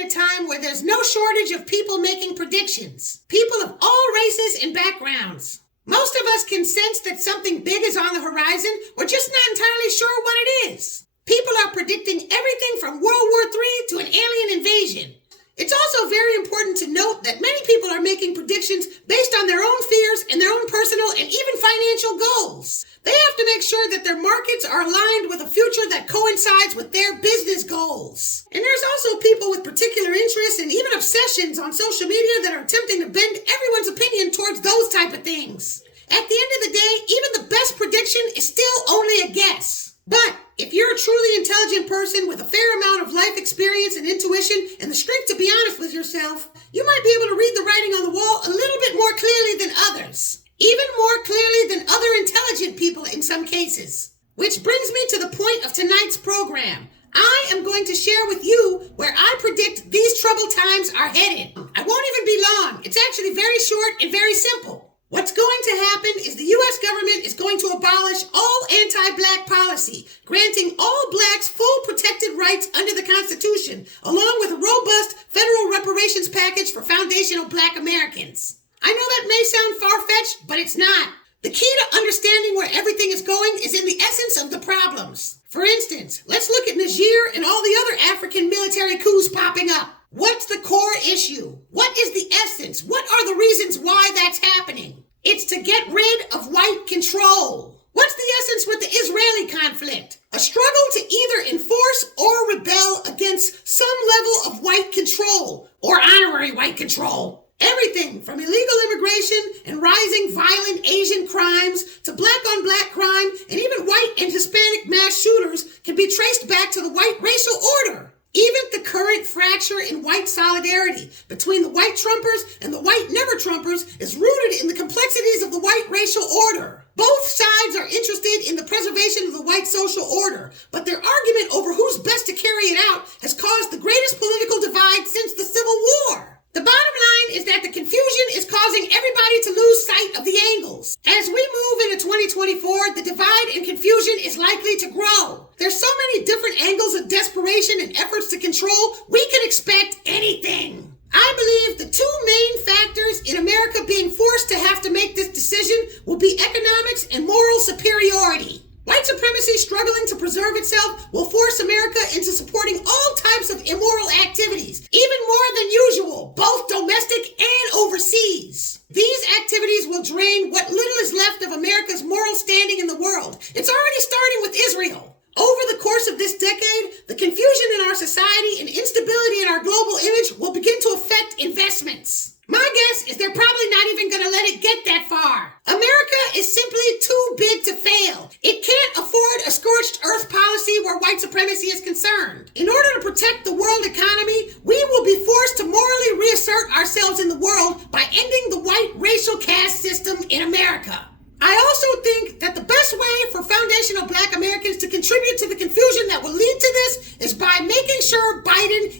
at a time where there's no shortage of people making predictions. People of all races and backgrounds. Most of us can sense that something big is on the horizon. We're just not entirely sure what it is. People are predicting everything from World War III to an alien invasion. It's also very important to note that many people are making predictions based on their own fears and their own personal and even financial goals. They have to make sure that their markets are aligned with a future that coincides with their business goals. And there's also people with particular interests and even obsessions on social media that are attempting to bend everyone's opinion towards those type of things. At the end of the day, even the best prediction is still only a guess. But if you're a truly intelligent person with a fair amount of life experience and intuition and the strength to be honest with yourself, you might be able to read the writing on the wall a little bit more clearly than others. Even more clearly than other intelligent people in some cases. Which brings me to the point of tonight's program. I am going to share with you where I predict these troubled times are headed. I won't even be long. It's actually very short and very simple. What's going to happen is the U.S. government is going to abolish all anti-black policy, granting all blacks full protected rights under the Constitution, along with a robust federal reparations package for foundational black Americans. I know that may sound far-fetched, but it's not. The key to understanding where everything is going is in the essence of the problems. For instance, let's look at Niger and all the other African military coups popping up. What's the core issue? What is the essence? What are the reasons why that's happening? It's to get rid of white control. What's the essence with the Israeli conflict? A struggle to either enforce or rebel against some level of white control or honorary white control. Everything from illegal immigration and rising violent Asian crimes to black-on-black crime and even white and Hispanic mass shooters can be traced back to the white racial order. Even the current fracture in white solidarity between the white Trumpers and the white never-Trumpers is rooted in the complexities of the white racial order. Both sides are interested in the preservation of the white social order, but their argument over who's best to carry it out has caused the greatest political divide since the Civil War. The bottom line is that the confusion is causing everybody to lose sight of the angles. As we move into 2024, the divide and confusion is likely to grow. There's so many different angles of desperation and efforts to control, we can expect anything. I believe the two main factors in America being forced to have to make this decision will be economics and moral superiority. White supremacy struggling to preserve itself will force America into supporting all types of immoral activities, even more than usual, both domestic and overseas. These activities will drain what little is left of America's moral standing in the world. It's already starting with Israel. Over the course of this decade, the confusion in our society and instability in our global image will begin to affect investments. My guess is they're probably not even going to let it get that far. America is simply too big to fail. It can't afford a scorched earth policy where white supremacy is concerned. In order to protect the world economy, we will be forced to morally reassert ourselves in the world by ending the white racial caste system in America. I also think that the best way for foundational black Americans to contribute to the confusion that will lead to this is by making sure Biden